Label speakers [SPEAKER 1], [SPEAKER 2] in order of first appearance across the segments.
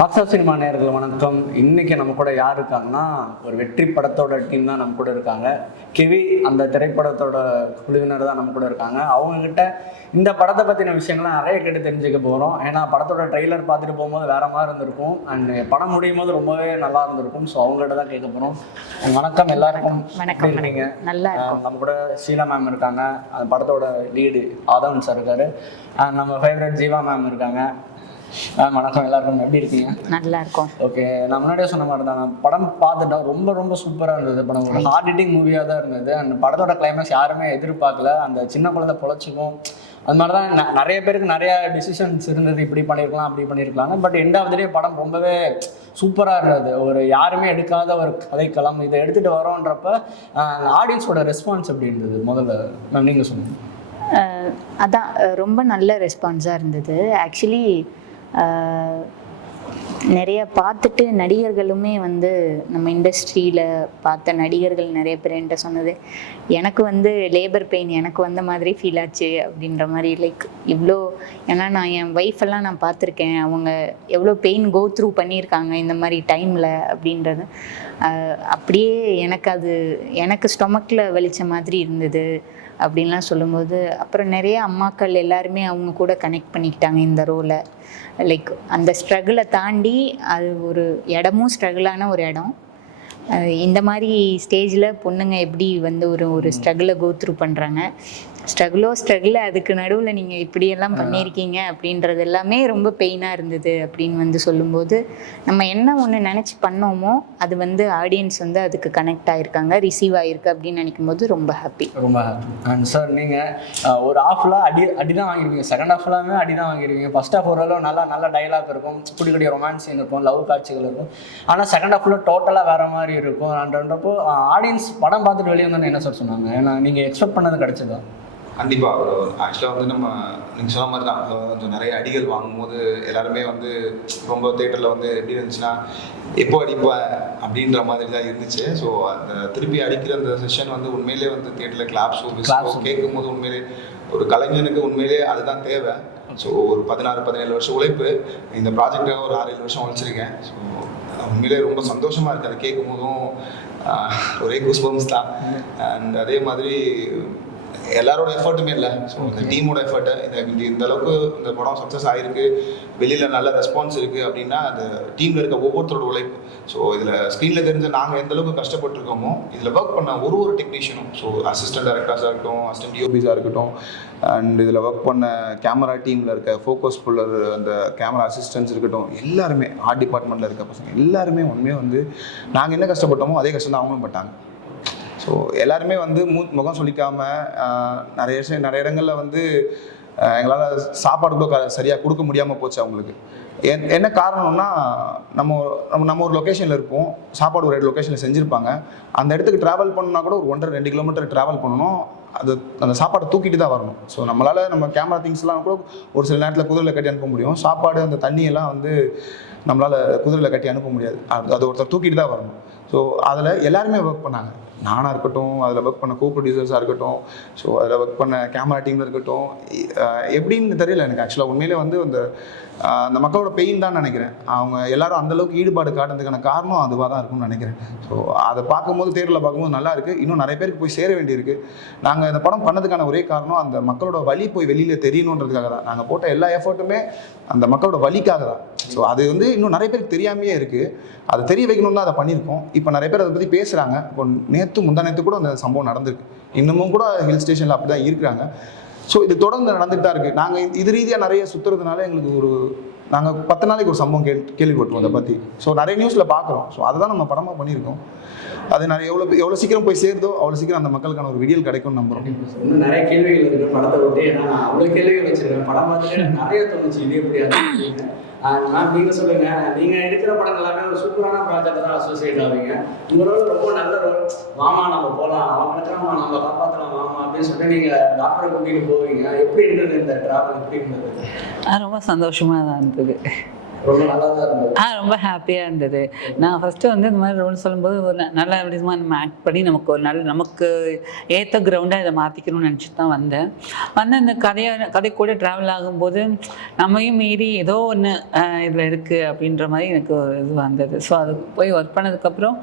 [SPEAKER 1] Master cinema நேயர்கள் வணக்கம். இன்னைக்கு நம்ம கூட யார் இருக்காங்கன்னா ஒரு வெற்றி படத்தோட டீம் தான் நம்ம கூட இருக்காங்க. கிவி அந்த திரைப்படத்தோட குழுவினர் தான் நம்ம கூட இருக்காங்க. அவங்க கிட்ட இந்த படத்தை பற்றின விஷயங்கள்லாம் நிறைய கேட்டு தெரிஞ்சுக்க போகிறோம் ஏன்னா படத்தோட ட்ரெய்லர் பார்த்துட்டு போகும்போது வேற மாதிரி இருந்திருக்கும். அண்ட் படம் முடியும் போது ரொம்பவே நல்லா இருந்திருக்கும். ஸோ அவங்ககிட்ட தான் கேட்க போகிறோம் வணக்கம் எல்லாருக்கும்.
[SPEAKER 2] வணக்கம்,
[SPEAKER 1] இருக்கீங்க?
[SPEAKER 2] நல்லா
[SPEAKER 1] நம்ம கூட ஷீலா மேம் இருக்காங்க. அந்த படத்தோட லீடு ஆதவன் சார் இருக்காரு. அண்ட் நம்ம ஃபேவரட் ஜீவா மேம் இருக்காங்க. வணக்கம். எல்லாருக்கும் எப்படி இருக்கீங்க?
[SPEAKER 2] நல்லா இருக்கும்
[SPEAKER 1] ஓகே நான் முன்னாடியே சொன்ன மாதிரி தான். நான் படம் பார்த்துட்டேன் ரொம்ப ரொம்ப சூப்பராக இருந்தது. படம் ஒரு ஹார்ட் ஹிட்டிங் மூவியாக தான் இருந்தது. அந்த படத்தோட கிளைமேக்ஸ் யாருமே எதிர்பார்க்கல. அந்த சின்ன குழந்தை பொழைச்சிக்கும். அது மாதிரி தான் நிறைய பேருக்கு நிறைய டிசிஷன்ஸ் இருந்தது. இப்படி பண்ணியிருக்கலாம் அப்படி பண்ணியிருக்கலாம் பட் எண்ட் ஆஃப் டே படம் ரொம்பவே சூப்பராக இருந்தது. ஒரு யாருமே எடுக்காத ஒரு கதைக்களம். இதை எடுத்துகிட்டு வரோன்றப்ப ஆடியன்ஸோட ரெஸ்பான்ஸ் எப்படி இருந்தது? முதல்ல மேம் நீங்கள் சொல்லுங்கள்
[SPEAKER 2] அதான் ரொம்ப நல்ல ரெஸ்பான்ஸாக இருந்தது. ஆக்சுவலி 呃 நிறைய பார்த்துட்டு நடிகர்களுமே வந்து நம்ம இண்டஸ்ட்ரியில் பார்த்த நடிகர்கள் நிறைய பேர் என்கிட்ட சொன்னது எனக்கு வந்து லேபர் பெயின் எனக்கு வந்த மாதிரி ஃபீல் ஆச்சு அப்படின்ற மாதிரி லைக் இவ்வளோ ஏன்னா நான் என் ஒய்ஃபெல்லாம் நான் பார்த்துருக்கேன். அவங்க எவ்வளோ பெயின் கோ த்ரூ பண்ணியிருக்காங்க இந்த மாதிரி டைமில் அப்படின்றது. அப்படியே எனக்கு அது எனக்கு ஸ்டொமக்கில் வலிச்ச மாதிரி இருந்தது அப்படின்லாம் சொல்லும்போது அப்புறம் நிறைய அம்மாக்கள் எல்லாருமே அவங்க கூட கனெக்ட் பண்ணிக்கிட்டாங்க இந்த ரோலை லைக் அந்த ஸ்ட்ரகிளை தாண்டி அது ஒரு இடமும் ஸ்ட்ரகிளான ஒரு இடம். இந்த மாதிரி ஸ்டேஜில் பொண்ணுங்க எப்படி வந்து ஒரு ஒரு ஸ்ட்ரகிளை கோத்ரூ பண்ணுறாங்க ஸ்ட்ரகிளோ ஸ்ட்ரகிள் அதுக்கு நடுவில் நீங்கள் இப்படியெல்லாம் பண்ணியிருக்கீங்க அப்படின்றது எல்லாமே ரொம்ப பெயினாக இருந்தது அப்படின்னு வந்து சொல்லும்போது நம்ம என்ன ஒன்று நினச்சி பண்ணோமோ அது வந்து ஆடியன்ஸ் வந்து அதுக்கு கனெக்ட் ஆகிருக்காங்க ரிசீவ் ஆகிருக்கு அப்படின்னு நினைக்கும் போது ரொம்ப ஹாப்பி
[SPEAKER 1] ரொம்ப ஹாப்பி அண்ட் சார் நீங்கள் ஒரு ஆஃப்லாம் அடி அடி தான் வாங்கியிருப்பீங்க. செகண்ட் ஆஃப்லாமே அடி தான் வாங்கியிருப்பீங்க. ஃபர்ஸ்ட் ஆஃப் ஓரளவு நல்லா நல்ல டைலாக் இருக்கும். குடி குடி ரொமான்ஸ் இருக்கும். லவ் காட்சிகள் இருக்கும். ஆனால் செகண்ட் ஆஃப்ல டோட்டலாக வேற மாதிரி இருக்கும். அன்றப்போ ஆடியன்ஸ் படம் பார்த்துட்டு வெளியே வந்தோன்னு என்ன சார் சொன்னாங்க? ஏன்னா நீங்கள் எக்ஸ்பெக்ட் பண்ணது கிடைச்சதா?
[SPEAKER 3] கண்டிப்பாக ஆக்சுவலாக வந்து நம்ம நீங்கள் சொன்ன மாதிரி தான் கொஞ்சம் நிறைய அடிகள் வாங்கும்போது எல்லாருமே வந்து ரொம்ப தேட்டரில் வந்து எப்படி இருந்துச்சுன்னா எப்போ அடிப்ப அப்படின்ற மாதிரி தான் இருந்துச்சு. ஸோ அந்த திருப்பி அடிக்கிற அந்த செஷன் வந்து உண்மையிலே வந்து தேட்டரில் கிளாப்ஸோ கேட்கும் போது உண்மையிலே ஒரு கலைஞனுக்கு உண்மையிலே அதுதான் தேவை. ஸோ ஒரு பதினாறு பதினேழு வருஷம் உழைப்பு. இந்த ப்ராஜெக்டாக ஒரு ஆறு ஏழு வருஷம் உழைச்சிருக்கேன் ஸோ உண்மையிலே ரொம்ப சந்தோஷமாக இருக்குது அதை கேட்கும் போதும் ஒரே கூஸ்பம்ஸ் தான். அண்ட் அதே மாதிரி எல்லாரோட எஃபர்ட்டுமே இல்லை. ஸோ இந்த டீமோட எஃபர்ட்டு இந்த இந்த- அளவுக்கு இந்த படம் சக்ஸஸ் ஆகிருக்கு வெளியில் நல்ல ரெஸ்பான்ஸ் இருக்குது அப்படின்னா அந்த டீமில் இருக்க ஒவ்வொருத்தரோட உழைப்பு. ஸோ இதில் ஸ்க்ரீனில் தெரிஞ்ச நாங்கள் எந்த அளவுக்கு கஷ்டப்பட்டிருக்கோமோ இதில் ஒர்க் பண்ண ஒரு ஒரு டெக்னீஷியனும் ஸோ அசிஸ்டன்ட் டேரக்டர்ஸாக இருக்கட்டும் அசிஸ்டன்ட் டிஓபிஸாக இருக்கட்டும் அண்ட் இதில் ஒர்க் பண்ண கேமரா டீமில் இருக்க ஃபோக்கஸ் புல்லர் அந்த கேமரா அசிஸ்டன்ஸ் இருக்கட்டும் எல்லாருமே ஆர்ட் டிபார்ட்மெண்ட்டில் இருக்க பசங்க எல்லாருமே உண்மையாக வந்து நாங்கள் என்ன கஷ்டப்பட்டோமோ அதே கஷ்டம் தான் அவங்களும் பட்டாங்க. ஸோ எல்லாருமே வந்து மூ முகம் சொல்லிக்காம நிறைய விஷயம் நிறைய இடங்களில் வந்து எங்களால் சாப்பாடு கூட க- சரியாக கொடுக்க முடியாமல் போச்சு அவங்களுக்கு. என் என்ன காரணம்னா நம்ம நம்ம நம்ம ஒரு லொக்கேஷனில் இருப்போம். சாப்பாடு ஒரு லொக்கேஷனில் செஞ்சுருப்பாங்க. அந்த இடத்துக்கு ட்ராவல் பண்ணால் கூட ஒரு ஒன்றரை ரெண்டு கிலோமீட்டர் ட்ராவல் பண்ணணும். அது அந்த சாப்பாடை தூக்கிட்டு தான் வரணும். ஸோ நம்மளால் நம்ம கேமரா திங்ஸ்லாம் கூட ஒரு சில நேரத்தில் குதிரையில் கட்டி அனுப்ப முடியும். சாப்பாடு அந்த தண்ணியெல்லாம் வந்து நம்மளால் குதிரையில் கட்டி அனுப்ப முடியாது. அது அது ஒருத்தர் தூக்கிட்டு தான் வரணும். ஸோ அதில் எல்லாருமே ஒர்க் பண்ணாங்க. நானாக இருக்கட்டும் அதில் ஒர்க் பண்ண கோ ப்ரொடியூசர்ஸாக இருக்கட்டும் ஸோ அதில் ஒர்க் பண்ண கேமரா டீமில் இருக்கட்டும் எப்படின்னு தெரியல எனக்கு ஆக்சுவலாக உண்மையிலே வந்து அந்த அந்த மக்களோட பெயின் தான் நினைக்கிறேன். அவங்க எல்லாரும் அந்தளவுக்கு ஈடுபாடு காட்டுறதுக்கான காரணம் அதுவாக தான் இருக்கும்னு நினைக்கிறேன். ஸோ அதை பார்க்கும்போது தேர்தலில் பார்க்கும்போது நல்லா இருக்குது இன்னும் நிறைய பேருக்கு போய் சேர வேண்டியிருக்கு. நாங்கள் இந்த படம் பண்ணதுக்கான ஒரே காரணம் அந்த மக்களோட வழி போய் வெளியில் தெரியணுன்றதுக்காக தான். நாங்கள் போட்ட எல்லா எஃபர்ட்டுமே அந்த மக்களோட வலிக்காக தான். ஸோ அது வந்து இன்னும் நிறைய பேருக்கு தெரியாமையே இருக்குது அதை தெரிய வைக்கணும்னு தான் அதை பண்ணியிருக்கோம். இப்போ நிறைய பேர் அதை பற்றி பேசுகிறாங்க இப்போ நேற்று முந்தா நேற்று கூட அந்த சம்பவம் நடந்திருக்கு. இன்னமும் கூட ஹில் ஸ்டேஷனில் அப்படி தான் இருக்கிறாங்க. ஸோ இது தொடர்ந்து நடந்துட்டு தான் இருக்குது நாங்கள் இது ரீதியாக நிறைய சுற்றுறதுனால எங்களுக்கு ஒரு நாங்கள் பத்து நாளைக்கு ஒரு சம்பவம் கேள் கேள்விப்பட்டோம் அதை பற்றி ஸோ நிறைய நியூஸில் பார்க்குறோம் ஸோ அதை தான் நம்ம படமாக பண்ணியிருக்கோம். அது நிறைய எவ்வளோ எவ்வளோ சீக்கிரம் போய் சேர்ந்தோ அவ்வளோ சீக்கிரம் அந்த மக்களுக்கான ஒரு விடியல் கிடைக்கும்னு நம்புறோம்.
[SPEAKER 1] இன்னும் நிறைய கேள்விகள் இருக்கு. படத்தை விட்டு ஏன்னா அவ்வளோ கேள்விகள் வச்சிருக்கேன். படம் பார்த்துட்டு நிறைய தோணுச்சு. இது எப்படி மேம் நீங்க சொல்லுங்க. நீங்க எடுக்கிற படங்கள் எல்லாமே ஒரு சூப்பரான ப்ராஜெக்ட் தான் அசோசியேட் ஆவீங்க. உங்க ரோல் ரொம்ப நல்ல ரோல் வாமா நம்ம போகலாம் அவன் பிரச்சனை நம்ம காப்பாற்றலாம் மாமா அப்படின்னு சொல்லிட்டு நீங்க டாக்டரை கூட்டிட்டு போவீங்க. எப்படி இருந்தது இந்த ட்ராவல் எப்படி இருந்தது?
[SPEAKER 4] ரொம்ப சந்தோஷமாக தான் இருந்தது.
[SPEAKER 1] ரொம்ப
[SPEAKER 4] ஆ ரொம்ப ஹாப்பியாக இருந்தது. நான் ஃபஸ்ட்டு வந்து இந்த மாதிரி ரோல் சொல்லும்போது ஒரு நல்ல விதமாக நம்ம ஆக்ட் பண்ணி நமக்கு ஒரு நல்ல நமக்கு ஏற்ற கிரவுண்டாக இதை மாற்றிக்கணும்னு நினச்சி தான் வந்தேன். வந்து அந்த கதையை கதை கூட ட்ராவல் ஆகும்போது நம்மையும் மீறி ஏதோ ஒன்று இதில் இருக்குது அப்படின்ற மாதிரி எனக்கு ஒரு இது வந்தது. ஸோ அது போய் ஒர்க் பண்ணதுக்கப்புறம்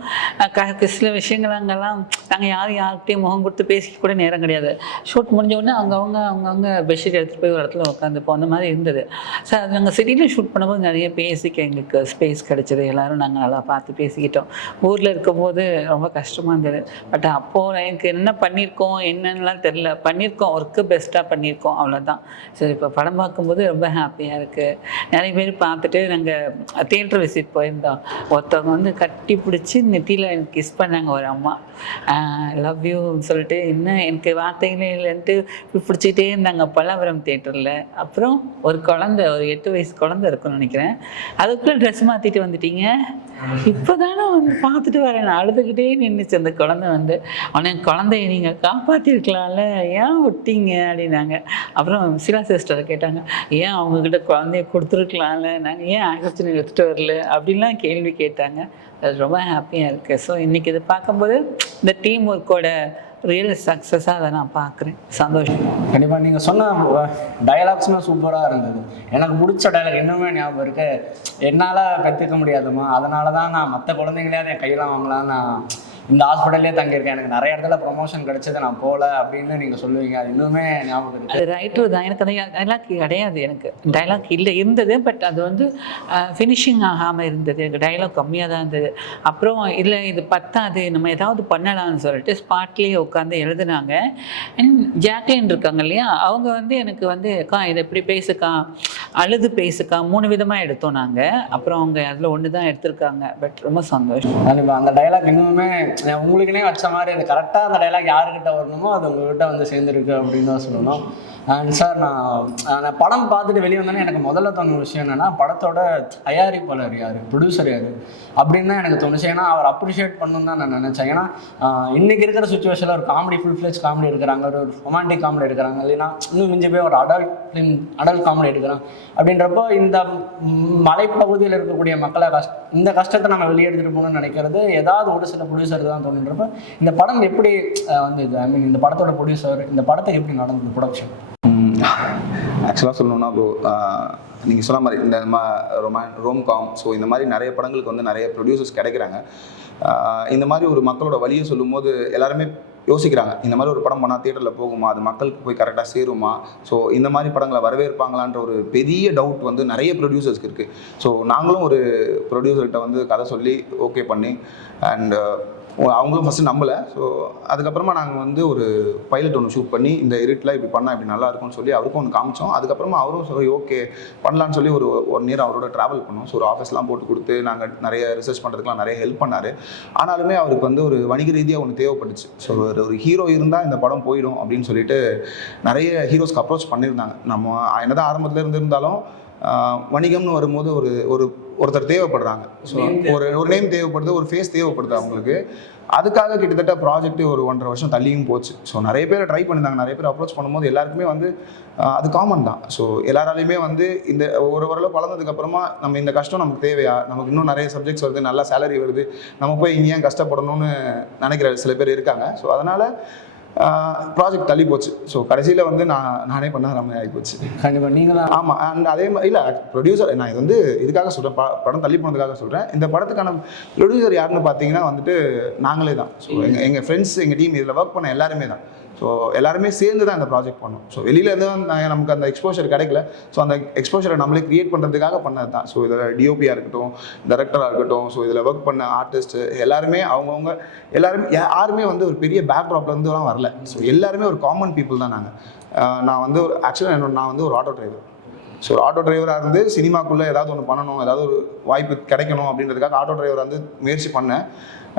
[SPEAKER 4] க சில விஷயங்கள் அங்கெல்லாம் நாங்கள் யாரும் யார்கிட்டையும் முகம் கொடுத்து பேசிக்க கூட நேரம் கிடையாது. ஷூட் முடிஞ்ச உடனே அவங்கவுங்க அவங்கவுங்க பெட்ஷீட் எடுத்துகிட்டு போய் ஒரு இடத்துல உட்காந்துப்போம் அந்த மாதிரி இருந்தது. ஸோ அது நாங்கள் சிட்டியில் ஷூட் பண்ணும்போது நிறைய பேசிக்க எங்களுக்கு ஸ்பேஸ் கிடைச்சது. எல்லாரும் நாங்கள் நல்லா பார்த்து பேசிக்கிட்டோம். ஊரில் இருக்கும்போது ரொம்ப கஷ்டமாக இருந்தது. பட் அப்போது எனக்கு என்ன பண்ணியிருக்கோம் என்னன்னுலாம் தெரில பண்ணியிருக்கோம். ஒர்க்கு பெஸ்ட்டாக பண்ணியிருக்கோம். அவ்வளோதான் சரி இப்போ படம் பார்க்கும்போது ரொம்ப ஹாப்பியாக இருக்குது நிறைய பேர் பார்த்துட்டு நாங்கள் தியேட்டர் விசிட் போயிருந்தோம். ஒருத்தவங்க வந்து கட்டி பிடிச்சி நெத்தியில் எனக்கு கிஸ் பண்ணாங்க ஒரு அம்மா. லவ் யூன்னு சொல்லிட்டு என்ன எனக்கு வார்த்தைகளே இல்லைன்ட்டு பிடிச்சிக்கிட்டே இருந்தாங்க பல்லாவரம் தேட்டரில் அப்புறம் ஒரு குழந்தை ஒரு எட்டு வயசு குழந்தை இருக்குன்னு நினைக்கிறேன். அதுக்குள்ளே ட்ரெஸ் மாற்றிட்டு வந்துட்டீங்க. இப்போ தானே வந்து பார்த்துட்டு வரேன். நான் அழுதுகிட்டே நின்றுச்சு அந்த குழந்தை வந்து. அவனை குழந்தைய நீங்கள் காப்பாற்றிருக்கலாம்ல ஏன் விட்டீங்க அப்படின்னாங்க. அப்புறம் சிலா சிஸ்டரை கேட்டாங்க ஏன் அவங்கக்கிட்ட குழந்தைய கொடுத்துருக்கலாம்ல? நாங்கள் ஏன் ஆக்சிஜன் எடுத்துகிட்டு வரல? அப்படின்லாம் கேள்வி கேட்டாங்க. அது ரொம்ப ஹாப்பியாக இருக்குது ஸோ இன்றைக்கி இது பார்க்கும்போது இந்த டீம் ஒர்க்கோட ரியல் சக்ஸஸாக அதை நான் பார்க்குறேன். சந்தோஷம்.
[SPEAKER 1] கண்டிப்பாக நீங்கள் சொன்ன டயலாக்ஸுமே சூப்பராக இருந்தது. எனக்கு பிடிச்ச டயலாக் இன்னுமே ஞாபகம் இருக்குது என்னால் கற்றுக்க முடியாதுமா அதனால தான் நான் மற்ற குழந்தைங்களையாவது என் கையில் வாங்கலாம் நான் இந்த ஹாஸ்பிட்டல்லே தங்கியிருக்கேன். எனக்கு நிறைய இடத்துல ப்ரொமோஷன் கிடைச்சது. நான் போகல அப்படின்னு நீங்கள் சொல்லுவீங்க. அது இன்னுமே ஞாபகம்
[SPEAKER 4] அது ரைட்டர் தான். எனக்கு அந்த டைலாக் கிடையாது எனக்கு. டைலாக் இல்லை. இருந்தது பட் அது வந்து ஃபினிஷிங் ஆகாமல் இருந்தது. எனக்கு டைலாக் கம்மியாக தான் இருந்தது. அப்புறம் இல்லை இது பத்தாது. நம்ம ஏதாவது பண்ணலாம்னு சொல்லிட்டு ஸ்பாட்லேயே உட்காந்து எழுதுனாங்க. அண்ட் ஜாக்லின் இருக்காங்க இல்லையா? அவங்க வந்து எனக்கு வந்து அக்கா இதை இப்படி பேசுக்கா. அழுது பேசுக்கா. மூணு விதமாக எடுத்தோம் நாங்கள் அப்புறம் அவங்க அதில் ஒன்று தான் எடுத்திருக்காங்க. பட் ரொம்ப சந்தோஷம்.
[SPEAKER 1] அந்த டைலாக் இன்னுமே உங்களுக்குனே வச்ச மாதிரி அது கரெக்டாக அந்த டைலாக் யாருக்கிட்ட வரணுமோ அது உங்ககிட்ட வந்து சேர்ந்துருக்கு அப்படின்னு தான் சொல்லணும். அண்ட் சார் நான் நான் படம் பார்த்துட்டு வெளியே வந்தோன்னே எனக்கு முதல்ல தோணுன விஷயம் என்னென்னா படத்தோட தயாரிப்பாளர் யார்? ப்ரொடியூசர் யார்? அப்படின்னு தான் எனக்கு தோணுச்சு. ஏன்னா அவர் அப்ரிஷியேட் பண்ணணும்னு தான் நான் நினச்சேன். ஏன்னா இன்றைக்கி இன்னைக்கு இருக்கிற சுச்சுவேஷனில் ஒரு காமெடி ஃபுல் ஃப்ளெஜ் காமெடி எடுக்கிறாங்க. ஒரு ரொமான்டிக் காமெடி எடுக்கிறாங்க. இல்லைன்னா இன்னும் மிஞ்சி போய் ஒரு அடல்ட் ஃபிலிம் அடல்ட் காமெடி எடுக்கிறான் அப்படின்றப்போ இந்த மலைப்பகுதியில் இருக்கக்கூடிய மக்களை கஷ்ட இந்த கஷ்டத்தை நம்ம வெளியே எடுத்துகிட்டு போகணும்னு நினைக்கிறது ஏதாவது ஒரு சில ப்ரொடியூசர் தான் தோணுன்றப்ப இந்த படம் எப்படி வந்தது வந்து ஐ மீன் இந்த படத்தோட ப்ரொடியூசர் இந்த படத்தை எப்படி நடந்தது ப்ரொடக்ஷன்
[SPEAKER 3] ஆக்சுவலாக சொல்லணும்னா ப்ரோ நீங்கள் சொன்ன மாதிரி இந்த ரொமா ரோம் காம் ஸோ இந்த மாதிரி நிறைய படங்களுக்கு வந்து நிறைய ப்ரொடியூசர்ஸ் கிடைக்கிறாங்க. இந்த மாதிரி ஒரு மக்களோட வழியை சொல்லும்போது எல்லாருமே யோசிக்கிறாங்க இந்த மாதிரி ஒரு படம் பண்ணால் தியேட்டரில் போகுமா? அது மக்களுக்கு போய் கரெக்டாக சேருமா? ஸோ இந்த மாதிரி படங்களை வரவேற்பாங்களான்ற ஒரு பெரிய டவுட் வந்து நிறைய ப்ரொடியூசர்ஸ்க்கு இருக்குது ஸோ நாங்களும் ஒரு ப்ரொடியூசர்கிட்ட வந்து கதை சொல்லி ஓகே பண்ணி அண்ட் அவங்களும் ஃபஸ்ட்டு நம்பலை. ஸோ அதுக்கப்புறமா நாங்கள் வந்து ஒரு பைலட் ஒன்று ஷூட் பண்ணி இந்த இருட்டில் இப்படி பண்ணால் இப்படி நல்லா இருக்கும்னு சொல்லி அவருக்கும் ஒன்று காமிச்சோம். அதுக்கப்புறமா அவரும் சரி ஓகே பண்ணலான்னு சொல்லி ஒரு ஒன் இயர் அவரோட ட்ராவல் பண்ணோம். ஸோ ஒரு ஆஃபீஸ்லாம் போட்டு கொடுத்து நாங்கள் நிறைய ரிசர்ச் பண்ணுறதுக்குலாம் நிறைய ஹெல்ப் பண்ணார். ஆனாலுமே அவருக்கு வந்து ஒரு வணிக ரீதியாக ஒன்று தேவைப்பட்டுச்சு. ஸோ ஒரு ஒரு ஹீரோ இருந்தால் இந்த படம் போயிடும் அப்படின்னு சொல்லிட்டு நிறைய ஹீரோஸ்க்கு அப்ரோச் பண்ணியிருந்தாங்க. நம்ம என்னதான் ஆரம்பத்தில் இருந்திருந்தாலும் வணிகம்னு வரும்போது ஒரு ஒரு ஒருத்தர் தேவைப்படுறாங்க. ஸோ ஒரு ஒரு நேம் தேவைப்படுது ஒரு ஃபேஸ் தேவைப்படுது அவங்களுக்கு. அதுக்காக கிட்டத்தட்ட ப்ராஜெக்ட் ஒரு ஒன்றரை வருஷம் தள்ளியும் போச்சு. ஸோ நிறைய பேர் ட்ரை பண்ணியிருந்தாங்க. நிறைய பேர் அப்ரோச் பண்ணும்போது எல்லாருக்குமே வந்து அது காமன் தான். ஸோ எல்லாராலையுமே வந்து இந்த ஒரு ஓரளவு வளர்ந்ததுக்கப்புறமா நம்ம இந்த கஷ்டம் நமக்கு தேவையா? நமக்கு இன்னும் நிறைய சப்ஜெக்ட்ஸ் வருது நல்லா சேலரி வருது. நம்ம போய் இங்கே ஏன் கஷ்டப்படணும்னு நினைக்கிற சில பேர் இருக்காங்க. ஸோ அதனால் ப்ராஜெக்ட் தள்ளி போச்சு. ஸோ கடைசியில் வந்து நான் நானே பண்ண மாதிரி ஆகி போச்சு
[SPEAKER 1] கண்டிப்பாக நீங்களும்
[SPEAKER 3] ஆமாம் அண்ட் அதே மாதிரி இல்லை ப்ரொடியூசர் நான் இது வந்து இதுக்காக சொல்கிறேன் படம் தள்ளி போனதுக்காக சொல்கிறேன் இந்த படத்துக்கான ப்ரொடியூசர் யாருன்னு பார்த்தீங்கன்னா வந்துட்டு நாங்களே தான். ஸோ எங்கள் எங்கள் ஃப்ரெண்ட்ஸ் எங்கள் டீம் இதில் ஒர்க் பண்ண எல்லாருமே தான். ஸோ எல்லாருமே சேர்ந்து தான் இந்த ப்ராஜெக்ட் பண்ணோம். ஸோ வெளியிலேருந்து நான் நமக்கு அந்த எக்ஸ்போஷர் கிடைக்கல. ஸோ அந்த எக்ஸ்போஷரை நம்மளே கிரியேட் பண்ணுறதுக்காக பண்ணது தான் ஸோ இதில் டிஓபியாக இருக்கட்டும் டைரக்டராக இருக்கட்டும் ஸோ இதில் ஒர்க் பண்ண ஆர்டிஸ்ட்டு எல்லாருமே அவங்கவுங்க எல்லாருமே யாருமே வந்து ஒரு பெரிய பேக்ராப்லேருந்துலாம் வரல. ஸோ எல்லாருமே ஒரு காமன் பீப்புள் தான் நாங்கள் நான் வந்து ஒரு ஆக்சுவலாக என்னோட நான் வந்து ஒரு ஆட்டோ டிரைவர் ஸோ ஆட்டோ டிரைவராக இருந்து சினிமாக்குள்ளே ஏதாவது ஒன்று பண்ணணும் ஏதாவது ஒரு வாய்ப்பு கிடைக்கணும் அப்படின்றதுக்காக ஆட்டோ டிரைவர் வந்து முயற்சி பண்ணேன்.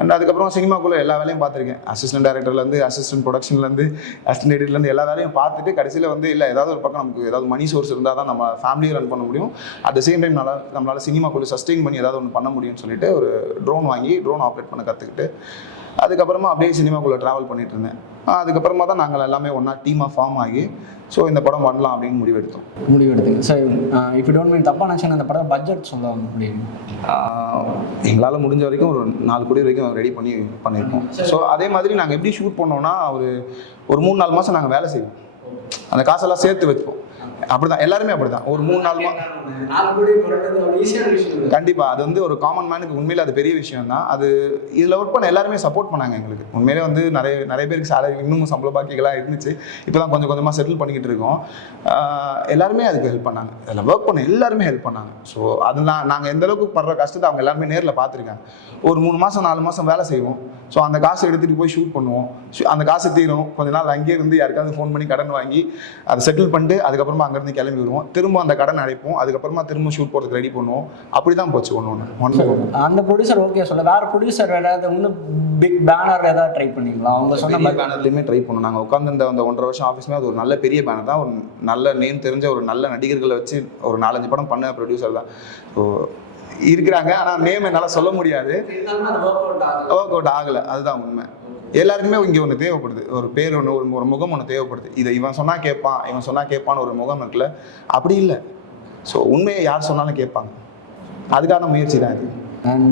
[SPEAKER 3] அண்ட் அதுக்கப்புறம் சினிமாக்குள்ளே எல்லா வேலையும் பார்த்துருக்கேன். அசிஸ்டன்ட் டேரக்டர்லேருந்து அசிஸ்டன்ட் ப்ரொடக்ஷன்லேருந்து அசிஸ்டன்ட் எடிட்லேருந்து எல்லா வேலையும் பார்த்துட்டு கடைசியில் வந்து இல்லை ஏதாவது ஒரு பக்கம் நமக்கு ஏதாவது மணி சோர்ஸ் இருந்தால் தான் நம்ம ஃபேமிலியை ரன் பண்ண முடியும். அட் த சேம் டைம் நல்லா நம்மளால் சினிமாக்குள்ளே சஸ்டெயின் பண்ணி ஏதாவது ஒன்று பண்ண முடியும்னு சொல்லிட்டு ஒரு ட்ரோன் வாங்கி ட்ரோன் ஆப்ரேட் பண்ண கற்றுக்கிட்டு அதுக்கப்புறமா அப்படியே சினிமாக்குள்ளே ட்ராவல் பண்ணிட்டு இருந்தேன். அதுக்கப்புறமா தான் நாங்கள் எல்லாமே ஒன்றா டீமாக ஃபார்ம் ஆகி ஸோ இந்த படம் பண்ணலாம் அப்படின்னு முடிவெடுத்தோம்.
[SPEAKER 1] முடிவு எடுத்தீங்க சார் இப்போ டோன்ட் மீன் தப்பா நினச்சேன் அந்த படம் பட்ஜெட் சொல்ல முடியும்?
[SPEAKER 3] எங்களால் முடிஞ்ச வரைக்கும் ஒரு நாலு கோடி வரைக்கும் ரெடி பண்ணி பண்ணியிருக்கோம். ஸோ அதே மாதிரி நாங்கள் எப்படி ஷூட் பண்ணோம்னா ஒரு ஒரு மூணு நாலு மாதம் நாங்கள் வேலை செய்வோம். அந்த காசெல்லாம் சேர்த்து வைப்போம். அப்படிதான் எல்லாருமே அப்படிதான். ஒரு மூணு நாலு மா
[SPEAKER 1] நாலு கோடி புரட்டது அவ்வளோ ஈஸியான விஷயம்
[SPEAKER 3] கண்டிப்பா அது வந்து ஒரு காமன் மேனுக்கு உண்மையில அது பெரிய விஷயம் தான் அது இதுல ஒர்க் பண்ண எல்லாருமே சப்போர்ட் பண்ணாங்க எங்களுக்கு. உண்மையிலே வந்து நிறைய நிறைய பேருக்கு சேலரி இன்னும் சம்பள பாக்கிகளாக இருந்துச்சு. இப்போதான் கொஞ்சம் கொஞ்சமா செட்டில் பண்ணிக்கிட்டு இருக்கோம். எல்லாருமே அதுக்கு ஹெல்ப் பண்ணாங்க. அதில் ஒர்க் பண்ண எல்லாருமே ஹெல்ப் பண்ணாங்க. ஸோ அதெல்லாம் நாங்கள் எந்த அளவுக்கு படுற கஷ்டத்தை அவங்க எல்லாருமே நேரில் பார்த்துருக்காங்க. ஒரு மூணு மாசம் நாலு மாசம் வேலை செய்வோம். ஸோ அந்த காசை எடுத்துட்டு போய் ஷூட் பண்ணுவோம். அந்த காசு தீரும். கொஞ்ச நாள் அங்கேயே இருந்து யாருக்காவது ஃபோன் பண்ணி கடன் வாங்கி அதை செட்டில் பண்ணிட்டு அதுக்கப்புறமா அங்கேருந்து கிளம்பி வருவோம். திரும்ப அந்த கடன் அடைப்போம். அதுக்கப்புறமா திரும்ப ஷூட் போகிறதுக்கு ரெடி பண்ணுவோம். அப்படி தான் போச்சு ஒன்று ஒன்று ஒன்று ஒன்று
[SPEAKER 1] அந்த ப்ரொடியூசர் ஓகே சொல்ல. வேற ப்ரொடியூசர் ஏதாவது இன்னும் பிக் பேனர் ஏதாவது ட்ரை பண்ணீங்களா? அவங்க சொன்ன
[SPEAKER 3] பேனர்லையுமே ட்ரை பண்ணோம். நாங்கள் உட்காந்துருந்த அந்த ஒன்றரை வருஷம் ஆஃபீஸ்மே அது ஒரு நல்ல பெரிய பேனர் தான். ஒரு நல்ல நேம் தெரிஞ்ச ஒரு நல்ல நடிகர்களை வச்சு ஒரு நாலஞ்சு படம் பண்ண ப்ரொடியூசர் தான். ஸோ இருக்கிறாங்க. ஆனால் நேம் என்னால் சொல்ல முடியாது. ஒர்க் அவுட் ஆகலை. அதுதான் உண்மை. எல்லாருக்குமே இங்கே ஒன்று தேவைப்படுது. ஒரு பேர் ஒன்று ஒரு ஒரு முகம் ஒன்று தேவைப்படுது. இதை இவன் சொன்னால் கேட்பான் இவன் சொன்னால் கேட்பான்னு ஒரு முகம் இருக்குல்ல அப்படி இல்லை. ஸோ உண்மையை யார் சொன்னாலும் கேட்பாங்க. அதுக்கான முயற்சி தான் இது.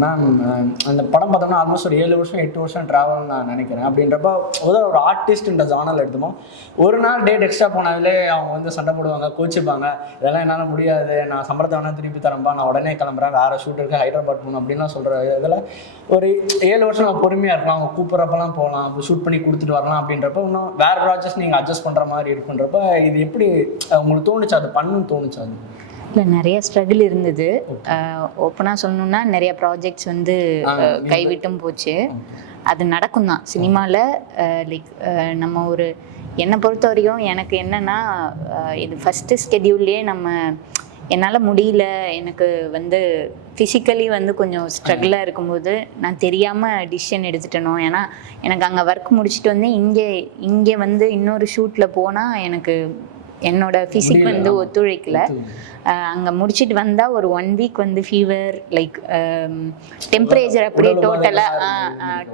[SPEAKER 1] மேம் uh, அந்த படம் பார்த்தோம்னா ஆல்மோஸ்ட் ஒரு ஏழு வருஷம் எட்டு வருஷம் ட்ராவல் நான் நினைக்கிறேன். அப்படின்றப்ப முதல்ல ஒரு ஆர்டிஸ்ட்ன்ற ஜானல் எடுத்துமோ ஒரு நாள் டேட் எக்ஸ்ட்ரா போனாலே அவங்க வந்து சண்டை போடுவாங்க கோச்சிப்பாங்க. இதெல்லாம் என்னால் முடியாது. நான் சம்பளத்தை வேணால் திருப்பி தரம்பா நான் உடனே கிளம்புறேன். வேறு ஷூட் இருக்கு ஹைதராபாத் போகணும் அப்படின்லாம் சொல்கிற இதில் ஒரு ஏழு வருஷம் நம்ம பொறுமையாக இருக்கலாம். அவங்க கூப்பிட்றப்பெல்லாம் போகலாம் ஷூட் பண்ணி கொடுத்துட்டு வரலாம் அப்படின்றப்ப இன்னும் வேறு ப்ராஜெக்ட்ஸ் நீங்கள் அட்ஜஸ்ட் பண்ணுற மாதிரி இருக்குன்றப்ப இது எப்படி உங்களுக்கு தோணுச்சு? அது பண்ணணும்னு தோணுச்சு? அது
[SPEAKER 2] இல்லை நிறைய ஸ்ட்ரகிள் இருந்தது. ஓப்பனாக சொல்லணும்னா நிறைய ப்ராஜெக்ட்ஸ் வந்து கைவிட்டும் போச்சு. அது நடக்கும் தான். சினிமாவில் லைக் நம்ம ஒரு என்னை பொறுத்த வரைக்கும் எனக்கு என்னன்னா இது ஃபஸ்ட்டு ஸ்கெடியூல்லே நம்ம என்னால் முடியல. எனக்கு வந்து ஃபிசிக்கலி வந்து கொஞ்சம் ஸ்ட்ரகிளாக இருக்கும்போது நான் தெரியாமல் டிசிஷன் எடுத்துட்டனோ ஏன்னா எனக்கு அங்கே ஒர்க் முடிச்சுட்டு வந்து இங்கே இங்கே வந்து இன்னொரு ஷூட்டில் போனால் எனக்கு என்னோட ஃபிசிக் வந்து. ஒத்துழைக்கல. அங்கே முடிச்சிட்டு வந்தால் ஒரு ஒன் வீக் வந்து ஃபீவர் லைக் டெம்பரேச்சர் அப்படியே டோட்டலாக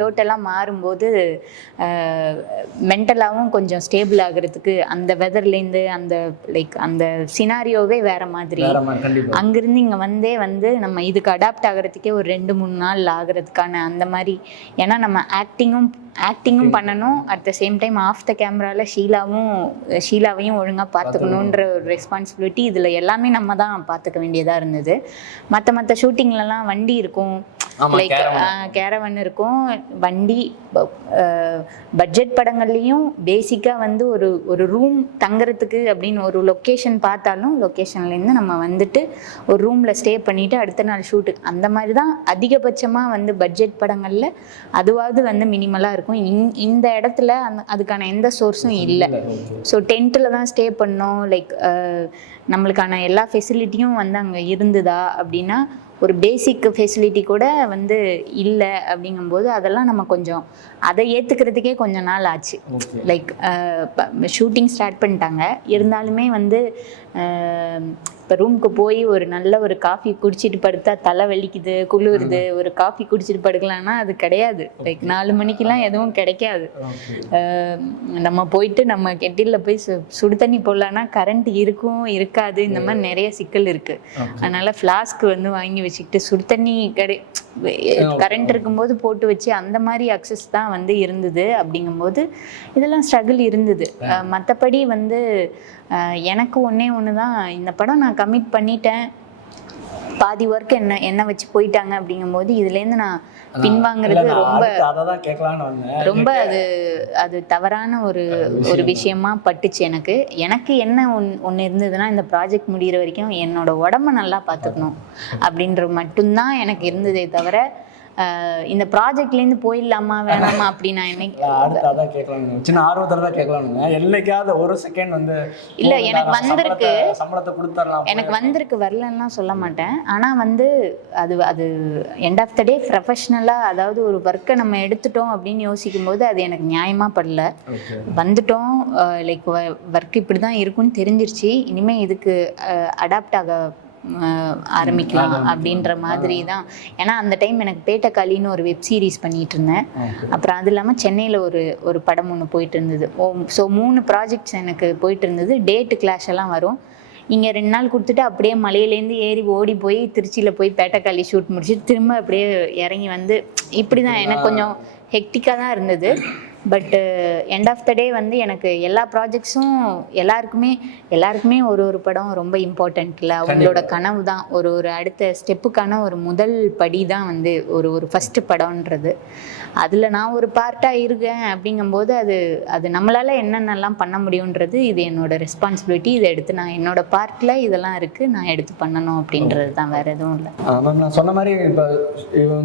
[SPEAKER 2] டோட்டலாக மாறும்போது மென்டலாகவும் கொஞ்சம் ஸ்டேபிள் ஆகுறதுக்கு அந்த வெதர்லேருந்து அந்த லைக் அந்த சினாரியோவே வேற மாதிரி. அங்கிருந்து இங்கே வந்தே வந்து நம்ம இதுக்கு அடாப்ட் ஆகிறதுக்கே ஒரு ரெண்டு மூணு நாள் ஆகிறதுக்கான அந்த மாதிரி. ஏன்னா நம்ம ஆக்டிங்கும் ஆக்டிங்கும் பண்ணணும். At the same time of the கேமராவில் ஷீலாவும் ஷீலாவையும் ஒழுங்காக பார்த்துக்கணுன்ற ஒரு ரெஸ்பான்சிபிலிட்டி இதில் எல்லாமே நம்ம நம்ம தான் பார்த்துக்க வேண்டியதாக இருந்தது. மற்ற மற்ற ஷூட்டிங்லலாம் வண்டி இருக்கும். லைக். கேரவன் இருக்கும். வண்டி பட்ஜெட் படங்கள்லேயும் பேசிக்காக வந்து ஒரு ஒரு ரூம் தங்குறதுக்கு அப்படின்னு ஒரு லொக்கேஷன் பார்த்தாலும் லொக்கேஷன்லேருந்து நம்ம வந்துட்டு ஒரு ரூமில் ஸ்டே பண்ணிவிட்டு அடுத்த நாள் ஷூட்டுக்கு அந்த மாதிரி தான் அதிகபட்சமாக வந்து பட்ஜெட் படங்களில் அதுவாவது வந்து மினிமலாக இருக்கும். இந் இந்த இடத்துல அந்த அதுக்கான எந்த சோர்ஸும் இல்லை. ஸோ டென்ட்டில் தான் ஸ்டே பண்ணோம். லைக் நம்மளுக்கான எல்லா ஃபெசிலிட்டியும் வந்து அங்கே இருந்ததா அப்படின்னா ஒரு பேசிக் ஃபெசிலிட்டி கூட வந்து இல்லை அப்படிங்கும்போது அதெல்லாம் நம்ம கொஞ்சம் அதை ஏற்றுக்கிறதுக்கே கொஞ்சம் நாள் ஆச்சு. லைக் ஷூட்டிங் ஸ்டார்ட் பண்ணிட்டாங்க. இருந்தாலுமே வந்து இப்போ ரூமுக்கு போய் ஒரு நல்ல ஒரு காஃபி குடிச்சிட்டு படுத்தா தலை வலிக்குது குளிருது ஒரு காஃபி குடிச்சிட்டு படுக்கலாம்னா அது கிடையாது. லைக் நாலு மணிக்கெல்லாம் எதுவும் கிடைக்காது. நம்ம போயிட்டு நம்ம கெட்டிலில் போய் சு சுடு தண்ணி போடலான்னா கரண்ட் இருக்கும் இருக்காது. இந்த மாதிரி நிறைய சிக்கல் இருக்கு. அதனால ஃப்ளாஸ்க் வந்து வாங்கி வச்சுக்கிட்டு சுடு தண்ணி கடை கரண்ட் இருக்கும்போது போட்டு வச்சு அந்த மாதிரி அக்சஸ் தான் வந்து இருந்தது அப்படிங்கும்போது இதெல்லாம் ஸ்ட்ரகிள் இருந்தது. மற்றபடி வந்து எனக்கு ஒன்றே ஒன்று தான் இந்த படம் நான் கமிட் பண்ணிட்டேன். பாதி ஒர்க் என்ன என்ன வச்சு போயிட்டாங்க அப்படிங்கும்போது இதுலேருந்து நான் பின்வாங்குறது ரொம்ப ரொம்ப அது அது தவறான ஒரு ஒரு விஷயமா. பட்டுச்சு எனக்கு. எனக்கு என்ன ஒன் ஒன்று இருந்ததுன்னா இந்த ப்ராஜெக்ட் முடிகிற வரைக்கும் என்னோட உடம்ப நல்லா பார்த்துக்கணும். அப்படின்ற மட்டும்தான் எனக்கு இருந்ததே தவிர இந்த ப்ராஜெக்ட்லேருந்து போயிடலாமா வேணாமா அப்படி நான் என்னைக்கு
[SPEAKER 1] அடுத்து அதான் கேட்கலாங்க சின்ன ஆர்வத்தில் தான் கேட்கலானுங்க என்னைக்காவது ஒரு செகண்ட் வந்து
[SPEAKER 2] இல்ல, எனக்கு வந்திருக்கு.
[SPEAKER 1] சம்பளத்தை- கொடுத்துடலாம்.
[SPEAKER 2] எனக்கு வந்திருக்கு வரலன்னா சொல்ல மாட்டேன். ஆனால் வந்து அது அது எண்ட் ஆஃப் த டே ப்ரொஃபஷ்னலாக அதாவது ஒரு ஒர்க்கை நம்ம எடுத்துட்டோம் அப்படின்னு யோசிக்கும் போது அது எனக்கு நியாயமாக படல. வந்துட்டோம் லைக் ஒர்க் இப்படி தான் இருக்கும்னு தெரிஞ்சிருச்சு. இனிமேல் இதுக்கு அடாப்ட் ஆக ஆரம்பிக்கலாம் அப்படின்ற மாதிரி தான். ஏன்னா அந்த டைம் எனக்கு பேட்டக்காளின்னு ஒரு வெப் சீரிஸ் பண்ணிட்டு இருந்தேன். அப்புறம் அது இல்லாமல் சென்னையில் ஒரு ஒரு படம் ஒன்று போயிட்டு இருந்தது. ஓ ஸோ மூணு ப்ராஜெக்ட்ஸ் எனக்கு போயிட்டு இருந்தது. டேட்டு கிளாஷ் எல்லாம் வரும். இங்கே ரெண்டு நாள் கொடுத்துட்டு அப்படியே மலையிலேருந்து ஏறி ஓடி போய் திருச்சியில் போய் பேட்டக்காளி ஷூட் முடிச்சுட்டு திரும்ப அப்படியே இறங்கி வந்து இப்படி தான் எனக்கு கொஞ்சம் ஹெக்டிக்காக தான் இருந்தது. பட்டு எண்ட் ஆஃப் த டே வந்து எனக்கு எல்லா ப்ராஜெக்ட்ஸும் எல்லாருக்குமே எல்லாருக்குமே ஒரு ஒரு படம் ரொம்ப இம்பார்ட்டன்ட் இல்லை. அவங்களோட கனவு தான் ஒரு ஒரு அடுத்த ஸ்டெப்புக்கான ஒரு முதல் படி தான் வந்து ஒரு ஒரு ஃபஸ்ட்டு படம்ன்றது. அதில் நான் ஒரு பார்ட்டாக இருக்கேன் அப்படிங்கும்போது அது அது நம்மளால் என்னென்னலாம் பண்ண முடியுன்றது இது என்னோட ரெஸ்பான்சிபிலிட்டி இதை எடுத்து நான் என்னோட பார்ட்டில் இதெல்லாம் இருக்குது நான் எடுத்து பண்ணணும் அப்படின்றது தான். வேறு எதுவும் இல்லை.
[SPEAKER 1] மேம் நான் சொன்ன மாதிரி இப்போ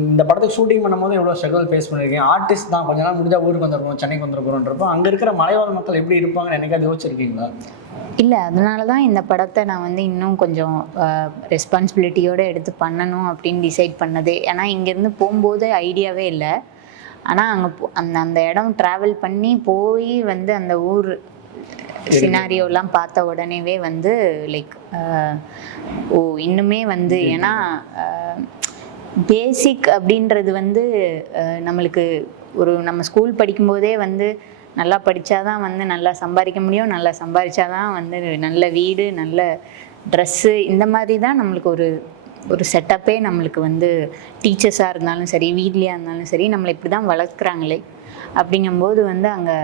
[SPEAKER 1] இந்த படத்துக்கு ஷூட்டிங் பண்ணும்போது எவ்வளோ ஸ்ட்ரகிள் ஃபேஸ் பண்ணியிருக்கேன் ஆர்டிஸ்ட் தான் கொஞ்ச நாள் முடிஞ்சா ஊருக்கு வந்துருப்போம் சென்னைக்கு வந்துருப்போன்றப்போ அங்கே இருக்கிற மலைவாழ் மக்கள் எப்படி இருப்பாங்கன்னு என்னைக்காவது யோசிச்சிருக்கீங்களா?
[SPEAKER 2] இல்லை அதனால தான் இந்த படத்தை நான் வந்து இன்னும் கொஞ்சம் ரெஸ்பான்சிபிலிட்டியோடு எடுத்து பண்ணணும் அப்படின்னு டிசைட் பண்ணது. ஏன்னா இங்கேருந்து போகும்போது ஐடியாவே இல்லை. ஆனால் அங்கே அந்த அந்த இடம் ட்ராவல் பண்ணி போய் வந்து அந்த ஊர் சினாரியோலாம் பார்த்த உடனேவே வந்து லைக் ஓ இன்னுமே வந்து ஏன்னா பேசிக் அப்படின்றது வந்து நம்மளுக்கு ஒரு நம்ம ஸ்கூல் படிக்கும்போதே வந்து நல்லா படித்தாதான் வந்து நல்லா சம்பாதிக்க முடியும் நல்லா சம்பாதிச்சாதான் வந்து நல்ல வீடு நல்ல ட்ரெஸ்ஸு இந்த மாதிரி தான் நம்மளுக்கு ஒரு ஒரு செட்டப்பே நம்மளுக்கு வந்து டீச்சர்ஸாக இருந்தாலும் சரி வீட்லேயா இருந்தாலும் சரி நம்மளை இப்படி தான் வளர்க்குறாங்களே. அப்படிங்கும்போது வந்து அங்கே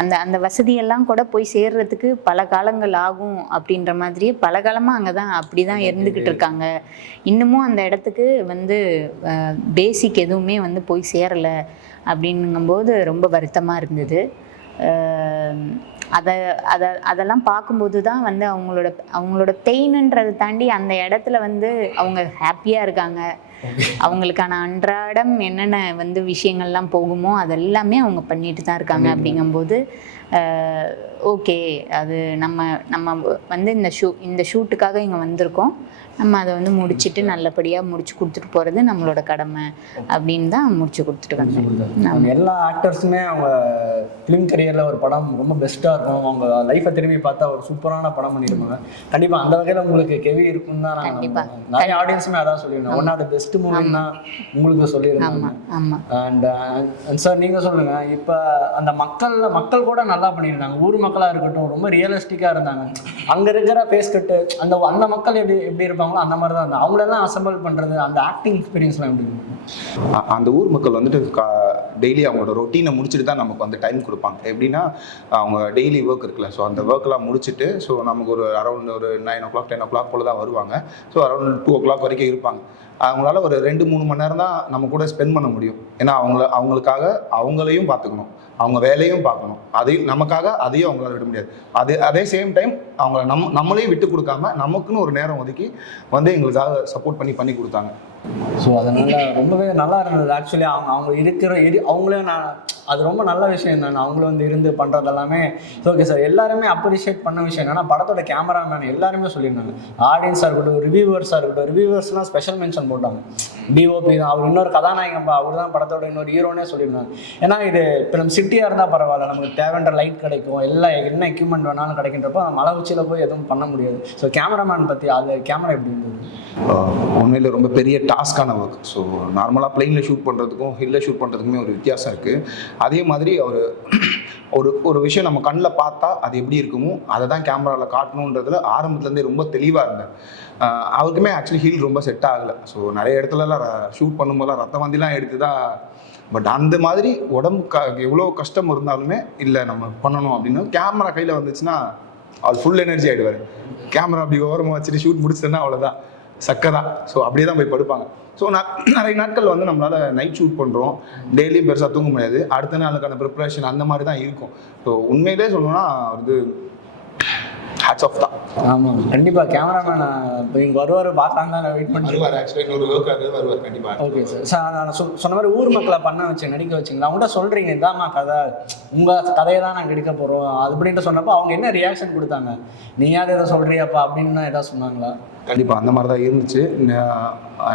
[SPEAKER 2] அந்த அந்த வசதியெல்லாம் கூட போய் சேர்றதுக்கு பல காலங்கள் ஆகும் அப்படின்ற மாதிரியே பல காலமாக அங்கே தான் அப்படி தான் இருந்துக்கிட்டு இருக்காங்க. இன்னமும் அந்த இடத்துக்கு வந்து பேசிக் எதுவுமே வந்து போய் சேரலை அப்படிங்கும்போது ரொம்ப வருத்தமாக இருந்தது. அதை அதை அதெல்லாம் பார்க்கும்போது தான் வந்து அவங்களோட அவங்களோட பெயின்ன்றதை தாண்டி அந்த இடத்துல வந்து அவங்க ஹாப்பியாக இருக்காங்க. அவங்களுக்கான அன்றாடம் என்னென்ன வந்து விஷயங்கள்லாம் போகுமோ அதெல்லாமே அவங்க பண்ணிட்டு தான் இருக்காங்க அப்படிங்கும்போது ஓகே. அது நம்ம நம்ம வந்து இந்த ஷூ இந்த ஷூட்டுக்காக இங்கே வந்திருக்கோம். நம்ம அதை வந்து முடிச்சுட்டு நல்லபடியாக முடிச்சு கொடுத்துட்டு போகிறது நம்மளோட கடமை அப்படின்னு தான் முடிச்சு கொடுத்துட்டு வந்தேன்.
[SPEAKER 1] எல்லா ஆக்டர்ஸுமே அவங்க ஃபிலிம் கரியரில் ஒரு படம் ரொம்ப பெஸ்ட்டாக இருக்கும். அவங்க லைஃப்பை திரும்பி பார்த்தா ஒரு சூப்பரான படம் பண்ணியிருப்பாங்க கண்டிப்பாக அந்த வகையில் உங்களுக்கு கெவி இருக்குன்னு தான் நான்
[SPEAKER 2] கண்டிப்பா.
[SPEAKER 1] நம்புறேன். நிறைய ஆடியன்ஸுமே அதான் சொல்லியிருந்தேன். ஒன் ஆஃப் த பெஸ்ட் மூவின்னு தான் உங்களுக்கு சொல்லியிருந்தாங்க அண்ட் சார் நீங்கள் சொல்லுங்கள் இப்போ அந்த மக்கள் மக்கள் கூட நல்லா பண்ணியிருந்தாங்க. ஊர் மக்களாக இருக்கட்டும் ரொம்ப ரியலிஸ்டிக்காக இருந்தாங்க. அங்கே இருக்கிற கட்டு அந்த அந்த மக்கள் எப்படி எப்படி இருப்பாங்களோ அந்த மாதிரி தான் இருந்தாங்க. அவங்களெல்லாம் அசம்பிள் பண்ணுறது அந்த ஆக்டிங் எக்ஸ்பீரியன்ஸ்லாம் எப்படி
[SPEAKER 3] அந்த ஊர் மக்கள் வந்துட்டு டெய்லி அவங்களோட ரொட்டீனை முடிச்சுட்டு தான் நமக்கு வந்து டைம் கொடுப்பாங்க. எப்படின்னா அவங்க டெய்லி ஒர்க் இருக்குல்ல ஸோ அந்த ஒர்க்கெலாம் முடிச்சுட்டு ஸோ நமக்கு ஒரு அரௌண்ட் ஒரு nine o'clock ten o'clock போல தான் வருவாங்க. So around two o'clock வரைக்கும் இருப்பாங்க. அவங்களால ஒரு ரெண்டு மூணு மணி நேரம் தான் நம்ம கூட ஸ்பெண்ட் பண்ண முடியும். ஏன்னா அவங்கள அவங்களுக்காக அவங்களையும் பார்த்துக்கணும். அவங்க வேலையும் பார்க்கணும். அதையும் நமக்காக அதையும் அவங்களால விட முடியாது. அது அதே சேம் டைம் அவங்கள நம் நம்மளையும் விட்டு கொடுக்காம நமக்குன்னு ஒரு நேரம் ஒதுக்கி வந்து எங்களுக்காக சப்போர்ட் பண்ணி பண்ணி கொடுத்தாங்க.
[SPEAKER 1] ஸோ அதனால ரொம்பவே நல்லா இருந்தது. ஆக்சுவலி அவங்க அவங்க இருக்கிற இரு அவங்களே நான் அது ரொம்ப நல்ல விஷயம் தான். அவங்களும் வந்து இருந்து பண்ணுறது எல்லாமே ஓகே சார் எல்லாருமே அப்ரிஷியேட் பண்ண விஷயம் என்னன்னா படத்தோட கேமராமேன் எல்லாருமே சொல்லியிருந்தாங்க. ஆடியன்ஸாக இருக்கட்டும் ரிவ்யூவர்ஸாக இருக்கட்டும் ரிவ்யூவர்ஸ்லாம் ஸ்பெஷல் மென்ஷன் போட்டாங்க. டிஓபி தான். அவர் இன்னொரு கதாநாயகன்பா அவர் தான் படத்தோட இன்னொரு ஹீரோனே சொல்லியிருந்தாங்க. ஏன்னா இது இப்போ நம்ம சிட்டியாக இருந்தால் பரவாயில்ல. நமக்கு தேவைன்ற லைட் கிடைக்கும். எல்லா என்ன எக்யூப்மெண்ட் வேணாலும் கிடைக்கின்றப்போ மலை உச்சியில் போய் எதுவும் பண்ண முடியாது. ஸோ கேமராமேன் பற்றி அது கேமரா எப்படி இருந்தது?
[SPEAKER 3] உண்மையில் ரொம்ப பெரிய டாஸ்க்கான ஒர்க் ஸோ நார்மலாக பிளெயினில் ஷூட் பண்ணுறதுக்கும் ஹில்லில் ஷூட் பண்ணுறதுக்குமே ஒரு வித்தியாசம் இருக்குது அதே மாதிரி அவர் ஒரு ஒரு விஷயம் நம்ம கண்ணில் பார்த்தா அது எப்படி இருக்குமோ அதை தான் கேமராவில் காட்டணுன்றதுல ஆரம்பத்துலேருந்தே ரொம்ப தெளிவாக இருந்தேன் அவருக்குமே ஆக்சுவலி ஹீல் ரொம்ப செட் ஆகலை. ஸோ நிறைய இடத்துலலாம் ஷூட் பண்ணும்போதெல்லாம் ரத்த வந்திலாம் எடுத்து தான் பட் அந்த மாதிரி உடம்பு க எவ்வளோ கஷ்டம் இருந்தாலுமே இல்லை நம்ம பண்ணணும் அப்படின்னு கேமரா கையில் வந்துச்சுன்னா அவர் ஃபுல் எனர்ஜி ஆகிடுவார் கேமரா அப்படி ஓரமாக வச்சுட்டு ஷூட் முடிச்சதுன்னா அவ்வளோதான் சக்கை தான். ஸோ அப்படியே தான் போய் படுப்பாங்க. ஸோ நான் நிறைய நாட்கள் வந்து நம்மளால் நைட் ஷூட் பண்ணுறோம் டெய்லியும் பெருசாக தூங்க முடியாது. அடுத்த நாளுக்கான ப்ரிப்பரேஷன் அந்த மாதிரி தான் இருக்கும். ஸோ உண்மையிலே சொல்லணும்னா இது ஹேட்ஸ் ஆஃப் தான்.
[SPEAKER 1] ஆமாம் கண்டிப்பாக கேமராமேன் இப்போ இங்கே வருவார் பார்க்கலாம் தான் வெயிட் பண்ணி
[SPEAKER 3] வருவார் ஆக்சுவலாக இன்னொரு ஒர்க்காக வருவார் கண்டிப்பாக
[SPEAKER 1] ஓகே சார் சார் நான் சொ- சொன்ன மாதிரி ஊர் மக்களை பண்ண வச்சு நடிக்க வச்சிங்களா அவங்கள்ட்ட சொல்கிறீங்க இதாம்மா கதை. உங்கள் கதையை தான் நாங்கள் எடுக்க போகிறோம் அது அப்படின்ட்டு சொன்னப்போ அவங்க என்ன ரியாக்ஷன் கொடுத்தாங்க? நீயாவது எதை சொல்கிறியாப்பா அப்படின்னு ஏதாவது சொன்னாங்களா?
[SPEAKER 3] கண்டிப்பாக அந்த மாதிரி தான் இருந்துச்சு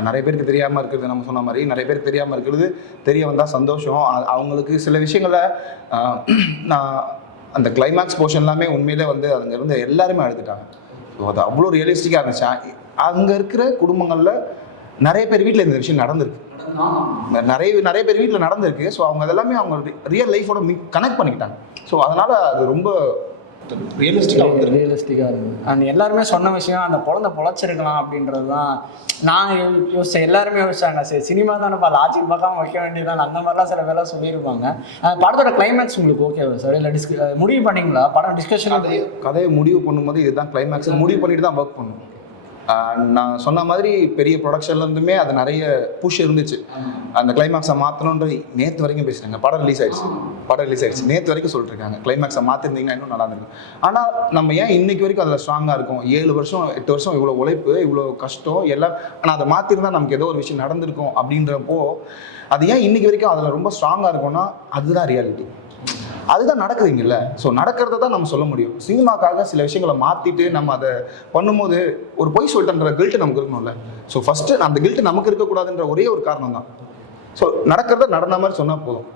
[SPEAKER 3] நிறைய பேருக்கு தெரியாமல் இருக்கிறது நம்ம சொன்ன மாதிரி. நிறைய பேருக்கு தெரியாமல் இருக்கிறது தெரிய வந்தால் சந்தோஷம். அவங்களுக்கு சில விஷயங்களை நான் அந்த கிளைமேக்ஸ் போர்ஷன் எல்லாமே உண்மையிலே வந்து அங்கே இருந்து எல்லாருமே அழுதுட்டாங்க. அது அவ்வளோ ரியலிஸ்டிக்காக இருந்துச்சு. அங்கே இருக்கிற குடும்பங்களில் நிறைய பேர் வீட்டில் இந்த விஷயம் நடந்திருக்கு. நிறைய நிறைய பேர் வீட்டில் நடந்திருக்கு. ஸோ அவங்க அதெல்லாமே அவங்க ரியல் லைஃபோட கனெக்ட் பண்ணிக்கிட்டாங்க. ஸோ அதனால் அது ரொம்ப ரியலிஸ்டிக்காக வந்துருக்கு.
[SPEAKER 1] ரியலிஸ்டிக்காக இருந்தது அண்ட் எல்லாருமே சொன்ன விஷயம் அந்த குழந்தை பொழைச்சிருக்கலாம் அப்படின்றது தான் நான் யோசிச்சேன். எல்லாருமே யோசிச்சாங்க. சரி சினிமா தானேப்பா லாஜிக் பார்க்காம வைக்க வேண்டியதான் அந்த மாதிரிலாம் சில பேர்லாம் சொல்லியிருப்பாங்க. படத்தோட கிளைமேக்ஸ் உங்களுக்கு ஓகேவா சார் இல்லை டிஸ்க முடிவு பண்ணீங்களா? படம் டிஸ்கஷன்
[SPEAKER 3] கதையை கதையை முடிவு பண்ணும்போது இதுதான் கிளைமேக்ஸ் முடிவு பண்ணிட்டு தான் ஒர்க் பண்ணும். நான் சொன்ன மாதிரி பெரிய ப்ரொடக்ஷன்லேருந்துமே அது நிறைய புஷ் இருந்துச்சு. அந்த கிளைமேக்ஸை மாற்றணுன்ற நேற்று வரைக்கும் பேசுனாங்க படம் ரிலீஸ் ஆயிடுச்சு. படம் ரிலீஸ் ஆயிடுச்சு. நேற்று வரைக்கும் சொல்லிட்டு இருக்காங்க கிளைமேக்ஸை மாற்றிருந்தீங்கன்னா இன்னும் நல்லா இருந்திருக்கும். ஆனால் நம்ம ஏன் இன்னைக்கு வரைக்கும் அதில் ஸ்ட்ராங்காக இருக்கும்? ஏழு வருஷம் எட்டு வருஷம் இவ்வளோ உழைப்பு இவ்வளோ கஷ்டம் எல்லாம் ஆனால் அதை மாற்றிருந்தா நமக்கு ஏதோ ஒரு விஷயம் நடந்திருக்கும் அப்படின்றப்போ அது ஏன் இன்னைக்கு வரைக்கும் அதில் ரொம்ப ஸ்ட்ராங்காக இருக்கும்னா அதுதான் ரியாலிட்டி அதுதான் நடக்குதுங்கல்ல. ஸோ நடக்கிறத தான் நம்ம சொல்ல முடியும். சினிமாக்காக சில விஷயங்களை மாற்றிட்டு நம்ம அதை பண்ணும்போது ஒரு பொய் சொல்லிட்டன்ற கில்ட்டு நமக்கு இருக்கணும்ல. ஸோ ஃபஸ்ட்டு அந்த கில்ட்டு நமக்கு இருக்கக்கூடாதுன்ற ஒரே ஒரு காரணம் தான் ஸோ நடக்கிறத நடந்த மாதிரி சொன்னால் போதும்.